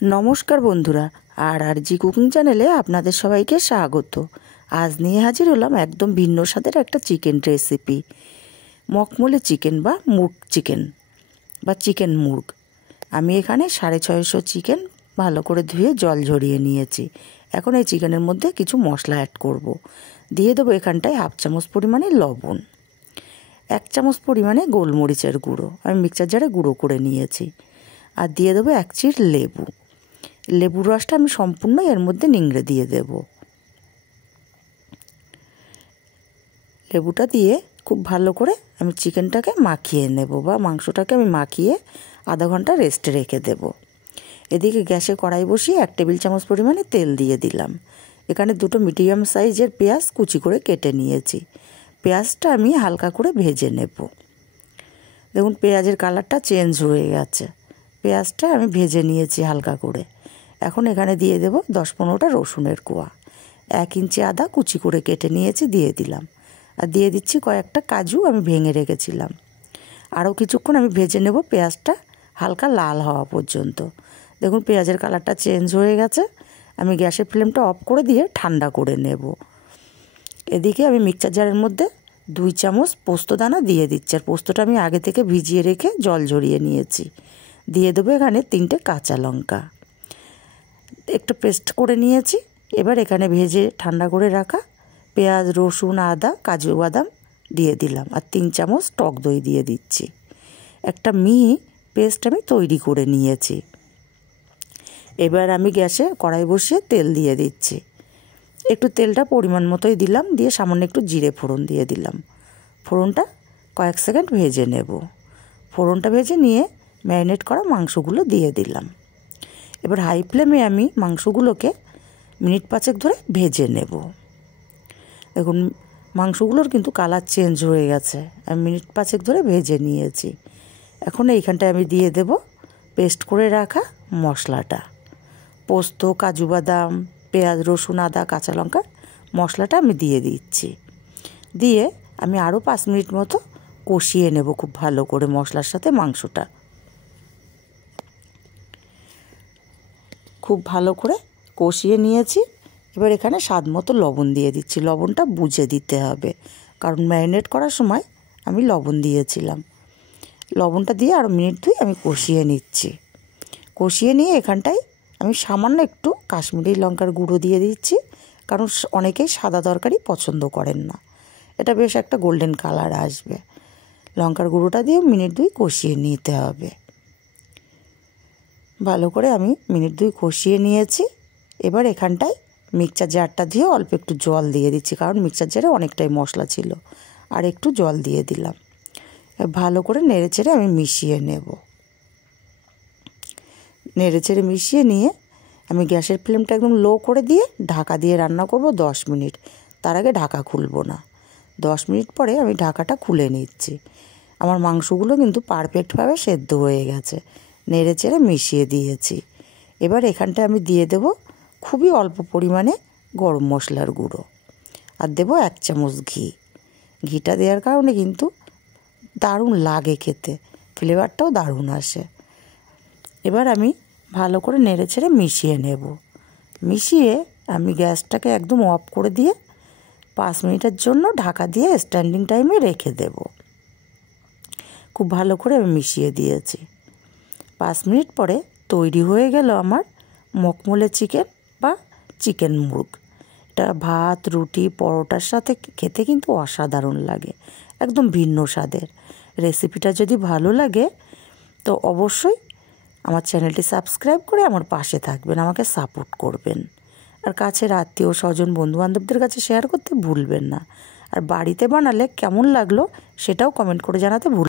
नमस्कार बंधुरा RG cooking चैनेले आपनादेर सबाइके स्वागत। आज निये हाजिर हलाम एकदम भिन्न स्वादेर एकटा चिकेन रेसिपि, मखमले चिकेन बा मुर्ग चिकेन बा चिकेन मुर्ग। आमी एखाने 650 चिकेन भालो करे धुए जल झरिए नियेछि। एखन एई चिकेनेर मध्य किछु मशला एड करब। दिए देबो एखानटाय हाफ चामच परिमाणे लबण, 1 चामच परिमाणे गोलमरिचेर गुঁড়ো आमी मिक्सार जारे गुঁড়ো करे नियेछि। আর দিয়ে দেবো 1 চিড় লেবু। লেবুর রসটা আমি সম্পূর্ণ এর মধ্যে নিংড়ে দিয়ে দেব। লেবুটা দিয়ে খুব ভালো করে আমি চিকেনটাকে মাখিয়ে নেব বা মাংসটাকে আমি মাখিয়ে আধা ঘন্টা রেস্টে রেখে দেব। এদিকে গ্যাসে কড়াই বসিয়ে 1 টেবিল চামচ পরিমাণে তেল দিয়ে দিলাম। এখানে দুটো মিডিয়াম সাইজের পেঁয়াজ কুচি করে কেটে নিয়েছি। পেঁয়াজটা আমি হালকা করে ভেজে নেব। দেখুন পেঁয়াজের কালারটা চেঞ্জ হয়ে গেছে। পেঁয়াজটা আমি ভেজে নিয়েছি হালকা করে। এখন এখানে দিয়ে দেব 10-15টা রসুনের কোয়া, 1 ইঞ্চি আদা কুচি করে কেটে নিয়েছি দিয়ে দিলাম। আর দিয়ে দিচ্ছি কয়েকটা কাজু আমি ভেঙে রেখেছিলাম। আরও কিছুক্ষণ আমি ভেজে নেব পেঁয়াজটা হালকা লাল হওয়া পর্যন্ত। দেখুন পেঁয়াজের কালারটা চেঞ্জ হয়ে গেছে। আমি গ্যাসের ফ্লেমটা অফ করে দিয়ে ঠান্ডা করে নেব। এদিকে আমি মিক্সার জারের মধ্যে 2 চামচ পোস্তদানা দিয়ে দিচ্ছি। আর পোস্তটা আমি আগে থেকে ভিজিয়ে রেখে জল ঝরিয়ে নিয়েছি। দিয়ে দেবো এখানে 3টে কাঁচা লঙ্কা, একটু পেস্ট করে নিয়েছি। এবার এখানে ভেজে ঠান্ডা করে রাখা পেঁয়াজ, রসুন, আদা, কাজু বাদাম দিয়ে দিলাম। আর 3 চামচ টক দই দিয়ে দিচ্ছি। একটা মিহি পেস্ট আমি তৈরি করে নিয়েছি। এবার আমি গ্যাসে কড়াই বসিয়ে তেল দিয়ে দিচ্ছি। একটু তেলটা পরিমাণ মতোই দিলাম, দিয়ে সামান্য একটু জিরে ফোড়ন দিয়ে দিলাম। ফোড়নটা কয়েক সেকেন্ড ভেজে নেব। ফোড়নটা ভেজে নিয়ে ম্যারিনেট করা মাংসগুলো দিয়ে দিলাম। এবার হাই ফ্লেমে আমি মাংসগুলোকে মিনিট 5 ধরে ভেজে নেব। দেখুন মাংসগুলোর কিন্তু কালার চেঞ্জ হয়ে গেছে। আমি মিনিট 5 ধরে ভেজে নিয়েছি। এখন এইখানটায় আমি দিয়ে দেব পেস্ট করে রাখা মশলাটা, পোস্ত, কাজু বাদাম, পেঁয়াজ, রসুন, আদা, কাঁচা লঙ্কা মশলাটা আমি দিয়ে দিচ্ছি। দিয়ে আমি আরও 5 মিনিট মতো কষিয়ে নেব খুব ভালো করে মশলার সাথে মাংসটা। খুব ভালো করে কষিয়ে নিয়েছি। এবার এখানে স্বাদ মতো লবণ দিয়ে দিচ্ছি। লবণটা বুঝে দিতে হবে, কারণ ম্যারিনেট করার সময় আমি লবণ দিয়েছিলাম। লবণটা দিয়ে আরও মিনিট 2 আমি কষিয়ে নিচ্ছি। কষিয়ে নিয়ে এখানটায় আমি সামান্য একটু কাশ্মীরি লঙ্কার গুঁড়ো দিয়ে দিচ্ছি, কারণ অনেকেই সাদা তরকারি পছন্দ করেন না। এটা বেশ একটা গোল্ডেন কালার আসবে। লঙ্কার গুঁড়োটা দিয়ে মিনিট 2 কষিয়ে নিতে হবে। ভালো করে আমি মিনিট 2 কষিয়ে নিয়েছি। এবার এখানটায় মিক্সচার জারটা দিয়ে অল্প একটু জল দিয়ে দিচ্ছি, কারণ মিক্সচার জারে অনেকটাই মশলা ছিল। আর একটু জল দিয়ে দিলাম। ভালো করে নেড়েচেড়ে আমি মিশিয়ে নেব। নেড়েচেড়ে মিশিয়ে নিয়ে আমি গ্যাসের ফ্লেমটা একদম লো করে দিয়ে ঢাকা দিয়ে রান্না করব 10 মিনিট। তার আগে ঢাকা খুলব না। 10 মিনিট পরে আমি ঢাকাটা খুলে নিচ্ছি। আমার মাংসগুলো কিন্তু পারফেক্টভাবে সেদ্ধ হয়ে গেছে। নেড়ে চেড়ে মিশিয়ে দিয়েছি। এবার এখানটায় আমি দিয়ে দেব খুবই অল্প পরিমাণে গরম মশলার গুঁড়ো। আর দেব 1 চামচ ঘি। ঘিটা দেওয়ার কারণে কিন্তু দারুণ লাগে খেতে, ফ্লেভারটাও দারুণ আসে। এবার আমি ভালো করে নেড়ে চেড়ে মিশিয়ে নেব। মিশিয়ে আমি গ্যাসটাকে একদম অফ করে দিয়ে 5 মিনিটের জন্য ঢাকা দিয়ে স্ট্যান্ডিং টাইমে রেখে দেব। খুব ভালো করে আমি মিশিয়ে দিয়েছি। 5 মিনিট পরে তৈরি হয়ে গেল আমার মখমলে চিকেন বা চিকেন মুর্গ। এটা ভাত, রুটি, পরোটার সাথে খেতে কিন্তু অসাধারণ লাগে, একদম ভিন্ন স্বাদের। রেসিপিটা যদি ভালো লাগে তো অবশ্যই আমার চ্যানেলটি সাবস্ক্রাইব করে আমার পাশে থাকবেন, আমাকে সাপোর্ট করবেন। আর কাছের আত্মীয় স্বজন, বন্ধুবান্ধবদের কাছে শেয়ার করতে ভুলবেন না। আর বাড়িতে বানালে কেমন লাগলো সেটাও কমেন্ট করে জানাতে ভুলবেন না।